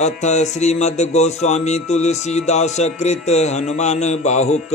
अथ श्रीमद् गोस्वामी तुलसीदास कृत हनुमान बाहुक।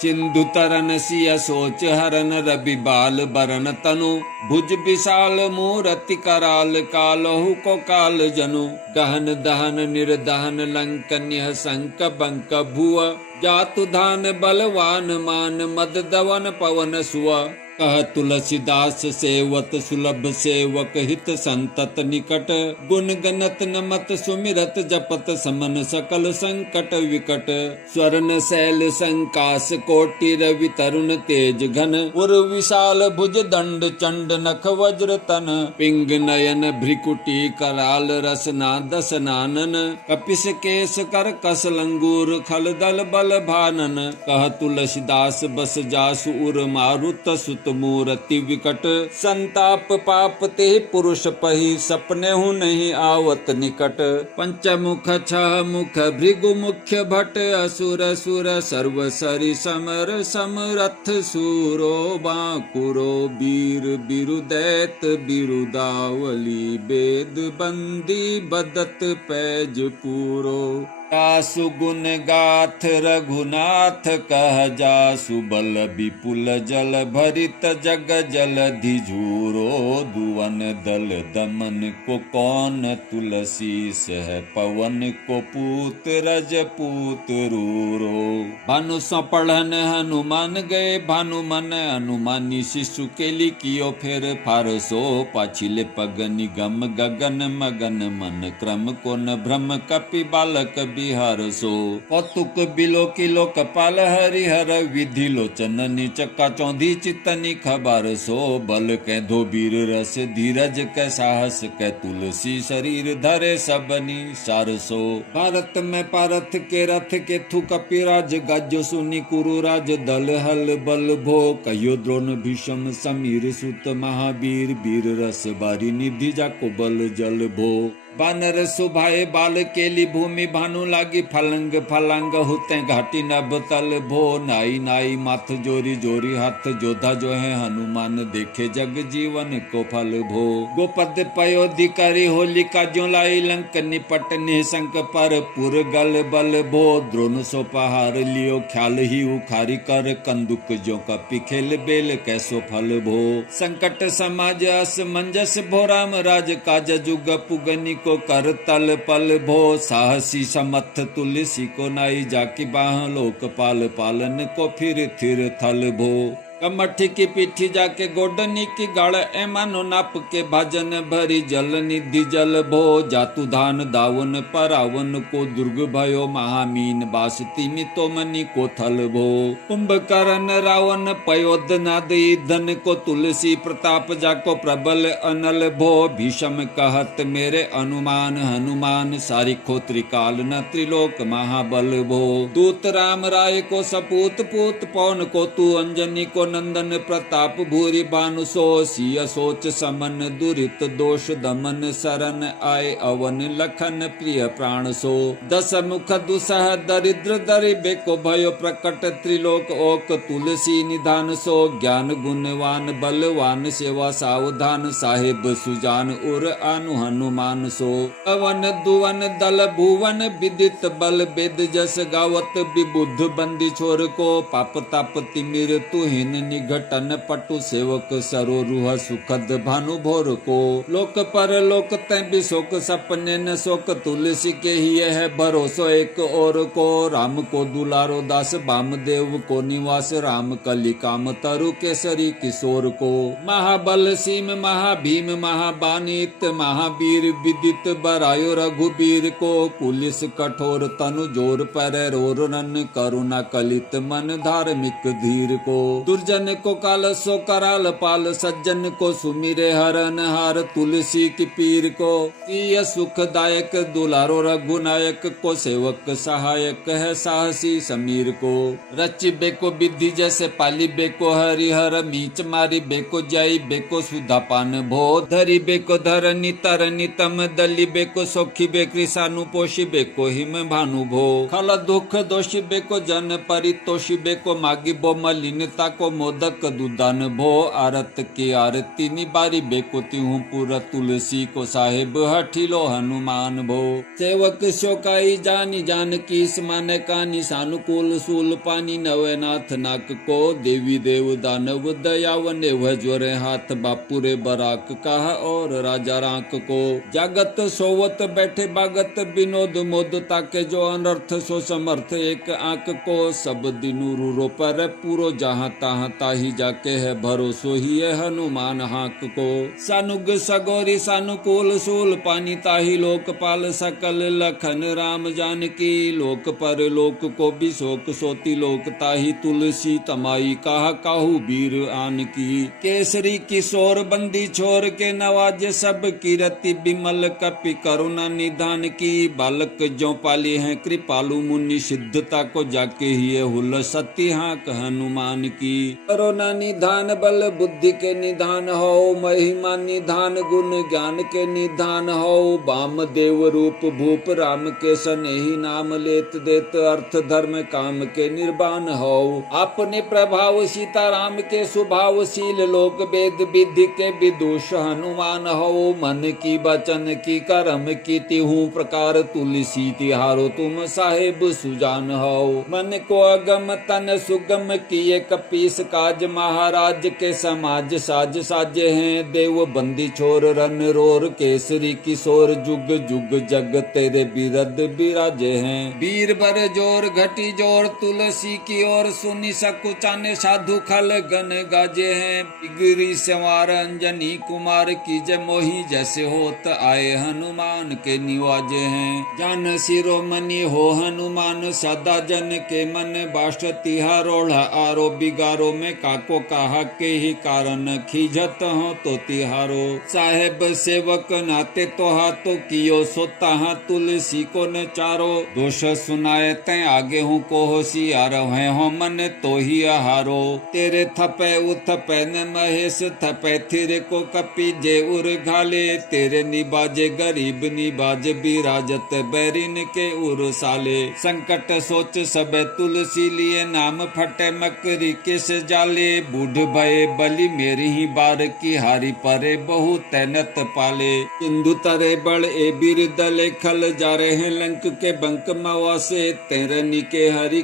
सिंधु तरन सिय सोच हरन रवि बाल बरन तनु। भुज विशाल मूरति कराल कालहु को काल जनु। गहन दहन निर्दहन लंकन्य संक बंक भुव। जातु धान बलवान मान मद दवन पवन सुव। कह तुलसीदास सेवत सुलभ सेवक हित संतत निकट। गुण गनत नमत सुमिरत जपत समन सकल संकट विकट। स्वर्ण शैल संकास कोटि रवि तरुण तेज घन। उर विशाल भुज दंड चंड नख वज्र तन। पिंग नयन भ्रिकुटी कराल रसना दसनानन। कपिस केस कर कस लंगूर खल दल बल भानन। कह तुलसीदास बस जासु उर मारुत सुत मूर्ति विकट। संताप पाप ते पुरुष पही सपने हूँ नहीं आवत निकट। पंचमुख छह मुख भृगु मुख्य भट। असुर सुर सर्व सरि समर समरथ सूरो। बांकुरो वीर बिरुदैत बिरुदावली। वेद बंदी बदत पैज पूरो। जासु गुण गाथ रघुनाथ कह जासु बल विपुल जल भरित जग जलधि झूरो। दुवन दल दमन को कौन तुलसी सह पवन को पूत रजपूत रूरो। भानु सो पढ़न हनुमान गए भानु मन हनुमानी शिशु केली कियो फिर फारसो। पाछिले पग निगम गगन मगन मन क्रम को न भ्रम कपि बालक बिहार सो। कौतुक बिलो किलो कपाल हरिहर विधि लोचन निचका चौंधी चितनी खबर सो। बल कै धोबीर रस धीरज कै साहस कै तुलसी शरीर धरे सबनी सारसो। भारत में पारथ के रथ के थु कपिराज गाज्य सुनी कुरुराज दल हल बल भो। कहियो द्रोण भीषम समीर सुत महावीर वीर रस बारी निधि जाको बल जल भो। बानर सुभाए बाल केली भूमि भानु लागी फलंग फलंग होते घाटी नभ तल भो। नाई नाई माथ जोरी जोरी हाथ जोधा जो है हनुमान देखे जग जीवन को फल भो। गोपद पयोधिकारी होलिका ज्यो लाई लंक निपट निशंक पर पुर गल बल भो। द्रोण सो पहार लियो ख्याल ही उखारी कर कंदुक जो कपि खेल बेल कैसो फल भो। संकट समाज असमंजस भो राम राज काज जुग पुगनी को कर तल पल भो। साहसी समर्थ तुलसी को नाई जाकी बाह लोकपाल पालन को फिर थिर थल भो। कमठी की पीठी जाके गोडनी की गाड़ ए मानो नाप के भाजन भरी जल निधि जल भो। जातु धान दावन परावन को दुर्ग भयो महामीन बास तिमि तो मनी को थल भो। कुंभकर्ण रावण पयोध नाद धन को तुलसी प्रताप जाको प्रबल अनल भो। भीषम कहत मेरे अनुमान हनुमान सारिखो त्रिकाल न त्रिलोक महाबल भो। दूत राम राय को सपूत पूत पौन को तू अंजनी को नंदन प्रताप भूरि भानु सो। सिय सोच समन दुरित दोष दमन शरण आए अवन लखन प्रिय प्राण सो। दस मुख दुसह दरिद्र दरिबे को भयो प्रकट त्रिलोक ओक तुलसी निधान सो। ज्ञान गुणवान बलवान सेवा सावधान साहेब सुजान उर अनु हनुमान सो। अवन दुवन दल भुवन विदित बल वेद जस गावत विबुद्ध बंदी छोर को। पाप ताप तिमिर तुहिन निघटन पटु सेवक सरो रूह सुखद भानु भोर को। लोक पर लोक तै बिशोक सपने न शोक तुलसी के ही है भरोसो एक और को। राम को दुलारो दास वामदेव को निवास राम कली काम तरु केसरी किशोर को। महाबल सीम महाभीम महाबानित महावीर विदित बरायो रघुबीर को। पुलिस कठोर तनु जोर पर रोर रन करुणा कलित मन धार्मिक धीर को। दुर्जन को काल सो कराल पाल सज्जन को सुमिरे हरन हार तुलसी की पीर को। प्रिय सुखदायक दुलारो रघुनायक को सेवक सहायक है साहसी समीर को। रचि बेको विधि जैसे पाली बेको हरिहर मीच मारी बेको जाई बेको सुधा पान भो। धरी बेको धरनी तरनी तम दली बेको सौखी बेकरी सानु पोषी बेको हिम भानु भो। खल दुख दोषी बेको जन परितोषी बेको मागी बो मलिनता को मोदक दुदन भो आरत की आरती निबारी बेकोती हूँ पूरा तुलसी को साहेब हठिलो हनुमान भो। सेवक शोकाई जानी जान की समान कानी सानुकूल सूल पानी नवनाथ नाक को देवी देव दानव दयावने वह ज्वरे हाथ बापुरे बराक कहा और राजा राक को जागत सोवत बैठे बागत विनोद मोद ताके जो अनर्थ सो समर्थ एक आंख को सब दिनु रूरो पर पूरो जहाँ तहाँ ताही जाके है भरोसो ही है हनुमान हाक को। सानुग सगोरी सानुकूल सूल पानी ताही लोकपाल सकल लखन राम जानकी लोक पर लोक को भी शोक सोती लोक ताही तुलसी तमाई कहा काहू वीर आन की। केसरी किशोर बंदी छोर के नवाज सब कीरति बिमल कपि करुणा निधान की बालक जो पाली है कृपालु मुनि सिद्धता को जाके ही हुल सती हाँक हनुमान की। करुणा निधान बल बुद्धि के निधान हो महिमा निधान गुण ज्ञान के निधान हो वाम देव रूप भूप राम के स्नेही नाम लेत देत अर्थ धर्म काम के निर्वाण हो। अपने प्रभाव सीताराम के स्वभावशील लोक वेद विधि के विदुष हनुमान हो मन की वचन की कर्म की तिहु प्रकार तुलसी तिहारो तुम साहेब सुजान हो। मन को अगम तन सुगम किए कपीस काज महाराज के समाज साज साजे हैं देव बंदी छोर रन रोर केसरी किशोर जुग जुग जग तेरे बिरद बिराजे हैं। वीर बर जोर घटी जोर तुलसी की ओर सुनी सकुचाने साधु खल गन गाजे हैं। बिगरी सवार अंजनी कुमार की जय मोही जैसे होत आए हनुमान के निवाजे हैं। जान शिरोमणि हो हनुमान सदा जन के मन बाष्ट तिहारोढ़ आरो बिगारो में काको कहा के ही कारण खींचत हो तो तिहारो। साहेब सेवक नाते तो हाथों कियो सोता हाँ तुलसी को न चारो दोष सुनाए तय आगे हूँ को होशियार है हो मन तो ही हारो। तेरे थपे उथपे न महेश थपे थिर को कपी जे उर घाले तेरे निबाजे गरीब निबाज बिराजत बैरिन के उर साले। संकट सोच सब तुलसी लिए नाम फटे मकरी किस जाले बूढ़ भये बलि मेरी ही बार की हारी परे बहु तैनत पाले। सिंधु तरे बड़ ए बीर दले खल जा रहे लंक के बंक मवासे तेरनी के हरि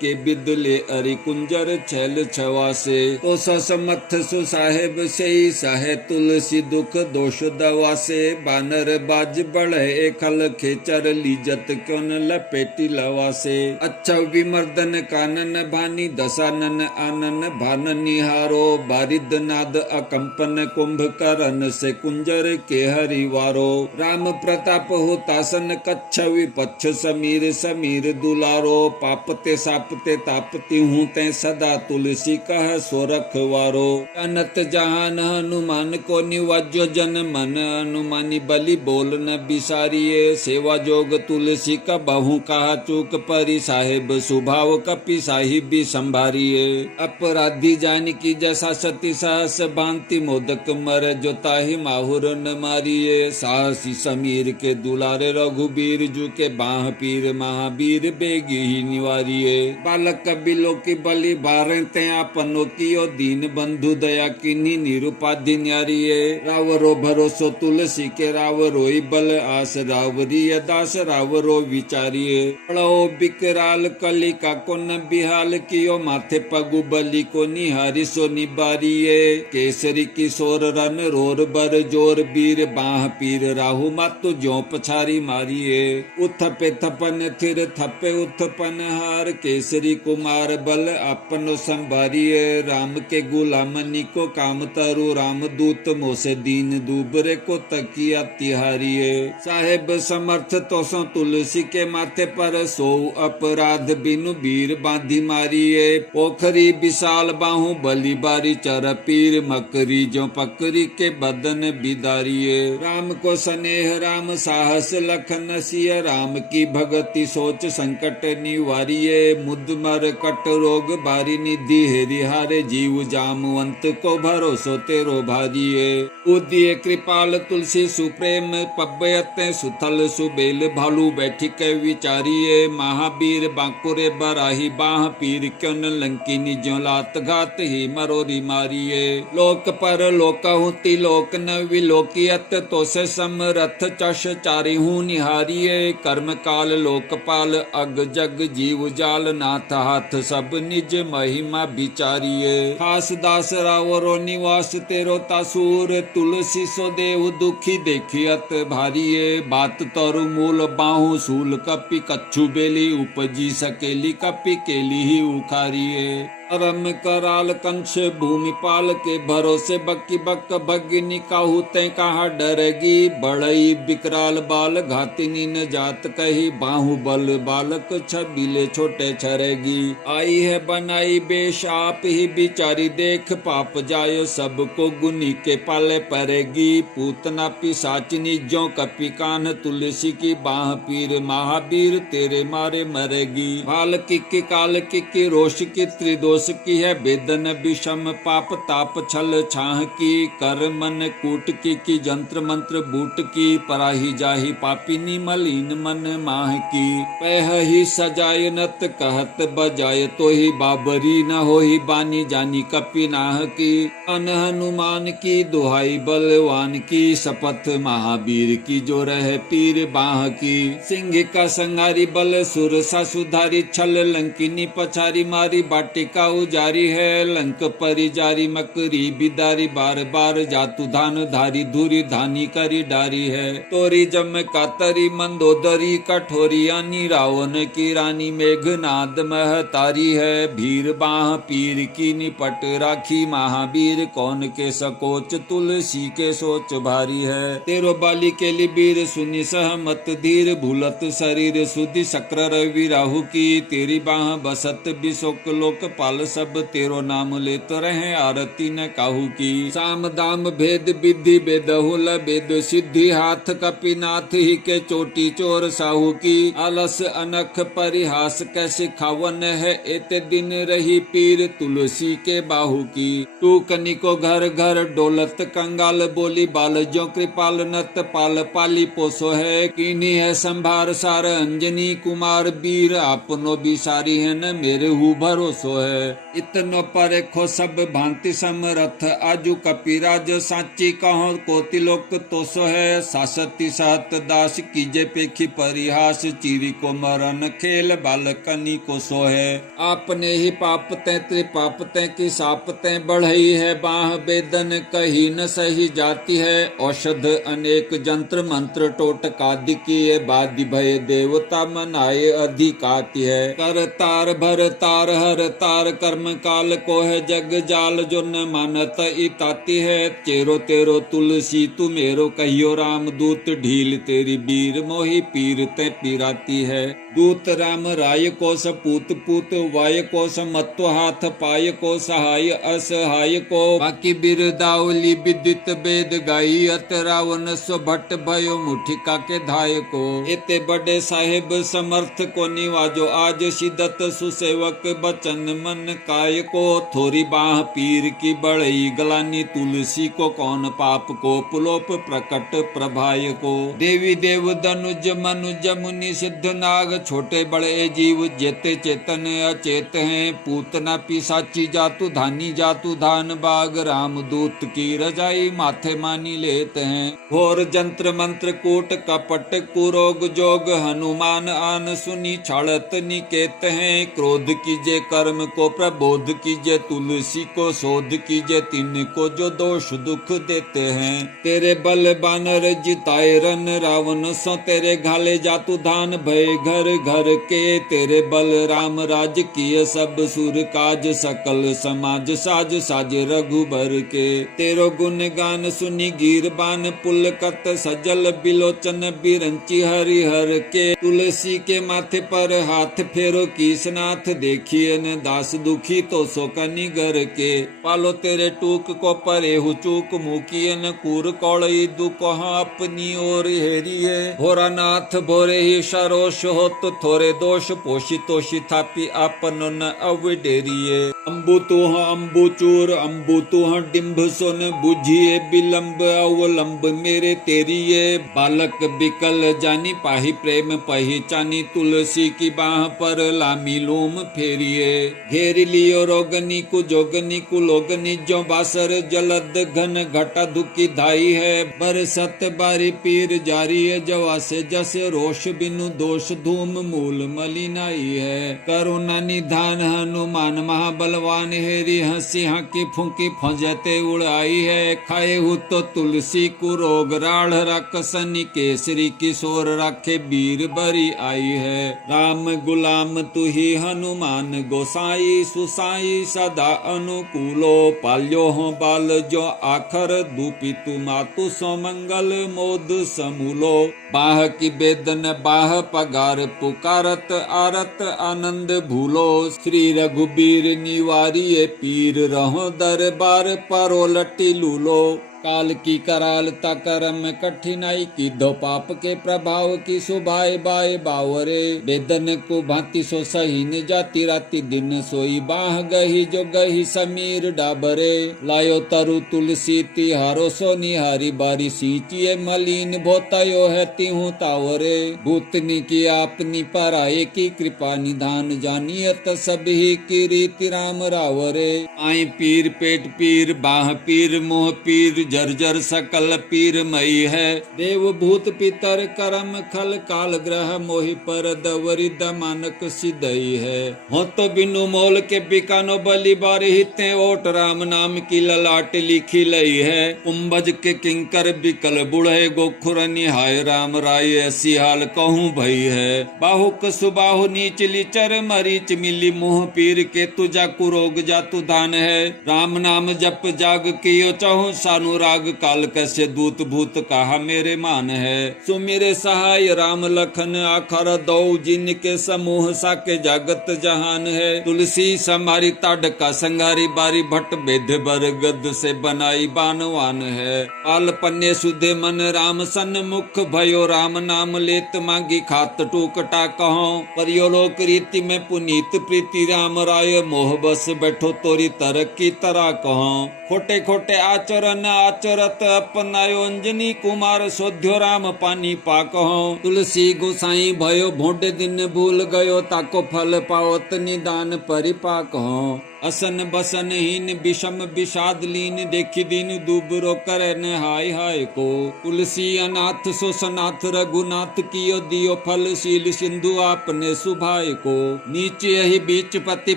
के बिदले अरि कुंजर छैल छवासे। तो समथ सु साहेब से ही सहे तुलसी दुख दोष दवासे बानर बाज बढ़े खल खेचर लीजत क्यों न लपेटी लवासे। अच्छा विमर्दन कानन भानी दशानन आनन भान निहारो बारिद नाद अकंपन कुंभ करन से कुंजर के हरिवारो। राम प्रताप हो तासन कच्छ विपच्छ समीर समीर दुलारो पापते सापते तापती हूँ ते सदा तुलसी कह सो रखवारो। अनत जहान हनुमान को निवाज्यो जन मन हनुमानी बलि बोल न बिसारिये सेवा जोग तुलसी का बहु कहा चूक परी साहेब स्वभाव कपि साहिब भी संभारिये। अपराधी जान की जैसा सती सहस भांति मोदक मर जो ताहि माहुर न मारिये। साहसी समीर के दुलारे रघुबीर जू के बाह पीर महावीर बेगी ही निवारिये। बालक कबिलो की बलि बारे ते आपनो कियो दीन बंधु दया किन्हीं निरुपाधि न्यारिये। रावरो भरोसो तुलसी के रावरोई बल आस रावरी दास रावरो विचारिये। पड़ो बिकराल कली का को न बिहाल कियो माथे पगु बलि को निहारी सो निबारिये। केसरी किशोर रन रोर बर जोर बीर बाह पीर राहु मातु जो पछारी मारिये। उथपे थपन थिर थपे उथपन हार केसरी कुमार बल अपन संभारिये। राम के गुलामनी को काम तरु राम दूत मोसे दीन दूबरे को तकिया तिहारिये। साहेब समर्थ तो सो तुलसी के माथे पर सो अपराध बिनु वीर बांधी मारिये। पोखरी विशाल बाहु बलि बारी चर पीर मकरी जो पकरी के बदन बिदारिये। राम को स्नेह राम साहस लखन सिय राम की भगति सोच संकट निवारिये। मुदमर कट रोग बारी निधि हेरि हारे जीव जामवंत को भरोसो तेरो भारिये। उदिये कृपाल तुलसी सुप्रेम पब्बयत सुथल सुबेल भालू बैठी के विचारिये। महावीर बांकुरे बराही बाह पीर क्यों न लंकिनी ज्यो लात घात ही मरोरी मारिये। लोक पर लोकहुति लोक न विलोकियत, तो से समरथ चश चारि हूँ निहारिये। कर्म काल लोकपाल अग जग जीव जाल, नाथ हाथ सब निज महिमा विचारिये। खास दास रावरो निवास तेरो तासूर, तुलसी सो देव दुखी देखियत भारिये। बात तरु मूल बाहु सूल, कपि कच्छु बेली उपजी सकेली, कपि केली ही उखारिये। रम कराल कंश भूमिपाल के भरोसे, बक्की बक भगिनी काहू तै कहा डरेगी। बड़ई विकराल बाल घातिनी न जात कही, बाहुबल बालक छबीले छोटे छरेगी। आई है बनाई बेश आप ही बिचारी, देख पाप जायो सबको गुनी के पाले परेगी। पूतना पिशाचिनी ज्यों कपि कान, तुलसी की बाह पीर महावीर तेरे मारे मरेगी। भाल किक्की काल किक्की रोष की त्रिदोष की है, वेदन विषम पाप ताप छल छाह की। कर मन कूट की जंत्र मंत्र बूट की, पराही जाही पापिनी मलिन मन माह की। पह ही सजाय नत कहत बजाय, तो ही बाबरी न होही बानी जानी कपि नाह की। अन हनुमान की दुहाई बलवान की, शपथ महावीर की जो रहे पीर बाह की। सिंह का संहारी बल सुर सा सुधारी, छल लंकिनी पछारी मारी बाटिका उजारी है। लंक परी जारी मकरी बिदारी, बार बार जातु धान धारी धुरी धानी करी डारी है। तोरी जम कातरी मंदोदरी कठोरी, आनी रावण की रानी मेघनाद महतारी है। भीर बाह पीर की निपट राखी, महावीर कौन के सकोच, तुलसी के सोच भारी है। तेरो बाली के लिबीर सुनि सहमत धीर, भूलत शरीर सुधि शक्र रवि राहु की। तेरी बाह बसत बिशोक लोकपाल, सब तेरो नाम लेत रहे आरती न काहू की। साम दाम भेद विधि बेदहुल वेद सिद्धि, हाथ कपिनाथ ही के चोटी चोर साहू की। अलस अनख परिहास कैसे खावन है, एते दिन रही पीर तुलसी के बाहू की। तू कनिको घर घर डोलत कंगाल, बोली बाल जो कृपाल नत पाल पाली पोसो है। कीनी है संभार सार अंजनी कुमार वीर, आपनो बिसारी है न मेरे हु भरोसो है। इतनो परेखो सब भांति समरथ, आजू कपिराज साची कहो कोटि लोक तोसो है। सासती सहत दास कीजे पेखी परिहास, चीरी को मरण खेल बालकनी को सो है। आपने ही पाप तै त्रिपाप तै की साप तै बढ़ई है, बाह वेदन कही न सही जाती है। औषध अनेक जंत्र मंत्र टोटका दिकिए, बादि भय देवता मनाए अधिकाती है। कर तार भर तार हर तार, कर्म काल को है जग जाल, जो न मानत इताती है। चेरो तेरो तुलसी तू मेरो, कहियो राम दूत ढील तेरी बीर, मोही पीर ते पीराती है। दूत राम राय को सपूत पूत वाय को, समत्व हाथ पाय को सहाय असहाय को। बाकी बिरदावली विदित वेद गाई, अत रावण सो भट्ट भयो मुठिका के धाय को। इते बड़े साहेब समर्थ को निवाजो, आज सिदत सुसेवक बचन मन काय को। थोरी बाह पीर की बड़ई गलानी, तुलसी को कौन पाप को पुलोप प्रकट प्रभाय को। देवी देव दनुज मनुज मुनि सिद्ध नाग, छोटे बड़े जीव जेते चेतन अचेत हैं। पूतना पिशाची जातु धानी जातु धान बाग, राम दूत की रजाई माथे मानी लेते हैं। घोर जंत्र मंत्र कूट कपट कुरोग जोग, हनुमान आन सुनी छाड़त निकेत हैं। क्रोध कीजे कर्म को प्रबोध कीजे, तुलसी को शोध कीजे तिन को जो दोष दुख देते हैं। तेरे बल बानर जिताए रन रावण सो, तेरे घाले जातु धान भय घर घर के। तेरे बल राम राज किए सब सुर काज, सकल समाज साज साज रघुबर के। तेरो गुण गान सुनी गिर बान पुलकत, सजल बिलोचन बिरंची हरिहर के। तुलसी के माथे पर हाथ फेरो कीसनाथ, देखिए न दास दुखी तो सो कनिगर के। पालो तेरे टूक को परे हु चूक, मुकिए न कूर कौड़ई दुख अपनी ओर हेरी है। भोरानाथ भोरे ही सरोष होत होत थोरे दोष पोषि तोषि थापि आपन न अवडेरिए। अम्बु तुह अम्बु चूर अम्बु तुह डिम्भ सुन बुझिए विलंब अवलंब मेरे तेरिए। बालक बिकल जानी पाही प्रेम पहिचानी तुलसी की बाह पर लामी लूम फेरिए। घेर लियो रोगनी कुजोगनी कुलोगनी जो बासर जलद घन घटा दुखी धाई है। बरसत बारी पीर जारी है जवा से जसे रोष बिनु दोष धूम मूल मलिनाई है। करुणा निधान हनुमान महाबलवान हेरी हंसी हाकी फूंकी फौजते उड़ाई है। खाए हु तो तुलसी को रोग राढ़ राकसनी केसरी किशोर राखे बीर बरी आई है। राम गुलाम तू ही हनुमान गोसाई सुसाई सदा अनुकूलो। पाल्यो हो बाल जो आखर दूपी तू मातु सो मंगल मोद समूलो। बाह की बेदन बाह पगार पुकारत आरत आनंद भूलो। श्री रघुबीर निवारिये पीर रहो दरबार परो लट्टी लूलो। काल की करालता करम कठिनाई की दो पाप के प्रभाव की सुभाए बाए बावरे। बेदन को भांति सो सही न जाती राति दिन सोई बाह गही जो गही समीर डाबरे। लायो तरु तुलसी तिहारो सो निहारी बारी सींचिए मलिन भोतायो है तिहु तावरे। भूतनी की आपनी पराये की कृपा निधान जानियत सभी की रीति राम रावरे। आई पीर पेट पीर बाह पीर मोह पीर जर्जर सकल पीर मई है। देव भूत पितर करम खल काल ग्रह मोहि पर दवरी दमानक सिदई है। हो तो बिनु मोल के बिकानो बलि बारी हिते ओट राम नाम की ललाट लिखी लई है। कुंभज के किंकर बिकल बुढ़े गोखुर निहाय राम राय ऐसी हाल कहूँ भई है। बाहुक सुबाहु नीच लिचर मरीच मिली मुँह पीर के तुजा कुरोग जातु धान है। राम नाम जप जाग कियो चाहूँ सानु राग काल कैसे दूत भूत कहा मेरे मान है। सुमिरे सहाय राम लखन आखर दो जिनके समूह साके जगत जहान है। तुलसी समारी ताडका संघारी बारी भट्ट बेद बरगद से बनाई बानवान है। पाल पन्ने सुधे मन राम सन्मुख भयो राम नाम लेत मांगी खात टूकटा कहो। परियोलोक रीति में पुनीत प्रीति राम राय मोह बस बैठो तोरी तरक्की तरा कहो। खोटे खोटे आचरण आचरत अपनायो अंजनी कुमार सोध्यो राम पानी पाकहो। तुलसी गोसाई भयो भोंडे दिन भूल गयो ताको फल पावत निदान परिपाक हो। असन बसन हीन विषम विषाद लीन देखी दीन दुबरो करे न हाय हाय को। तुलसी अनाथ सो सनाथ रघुनाथ कियो दियो फल शील सिंधु आपने सुभाय को। नीचे यही बीच पति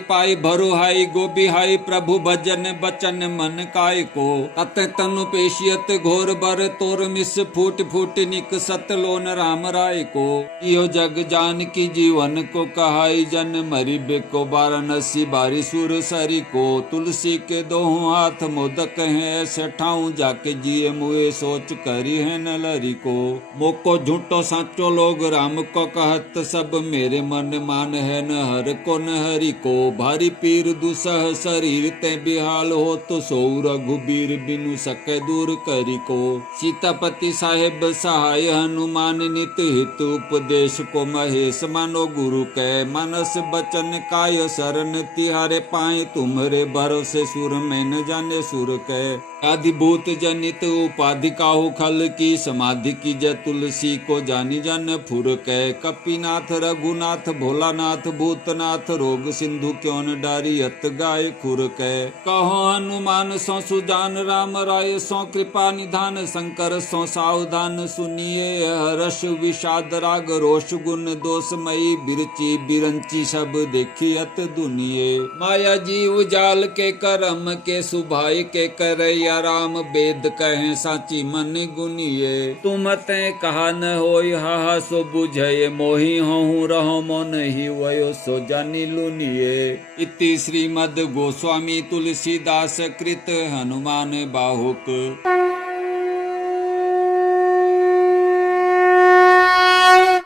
पाई भरु हाई गोबिहाई प्रभु भजन बचन मन काय को। तत तनु पेशियत घोर बर तोर मिस फूट फूट निक सतलोन राम राय को। यो जग जान की जीवन को कहाई जन मरी बेको वाराणसी बारी सुर सरी को। तुलसी के दोहों हाथ मोदक हैं ऐसे ठाऊं जाके जिए मुए सोच करी है न लरी को। मोको झूठो साचो लोग राम को कहत सब मेरे मन मान है न हर को न हरि को। भारी पीर दुसह शरीर ते बिहाल हो तो सो रघुबीर बिनु सके दूर करी को। सीतापति साहेब सहाय हनुमान नित हित उपदेश को महेश मानो गुरु कै। मानस बचन काय शरण तिहारे पाए तुम्हारे भरोसे सुर में न जाने सुर कै। आदिभूत जनित उपाधि काहू खल की समाधि की जय तुलसी को जानी जन फुर कै। कपीनाथ रघुनाथ भोलानाथ भूतनाथ रोग सिंधु क्यों न डारियत गाय खुर कै। कहो हनुमान सो सुजान राम राय सो कृपा निधान शंकर सो सावधान। सुनिए हर्ष विषाद राग रोष गुण दोषमयी बिरची बिरंची सब देखियत दुनिये। माया जीव जाल के करम के सुभाई के करैया राम वेद कहे साची मन गुनिये। तुम ते कहा न होई हा सो बुझे मोहि हूँ रहो मन ही वयो सो जानी लुनिये। इति श्रीमद गोस्वामी तुलसीदास कृत हनुमान बाहुक।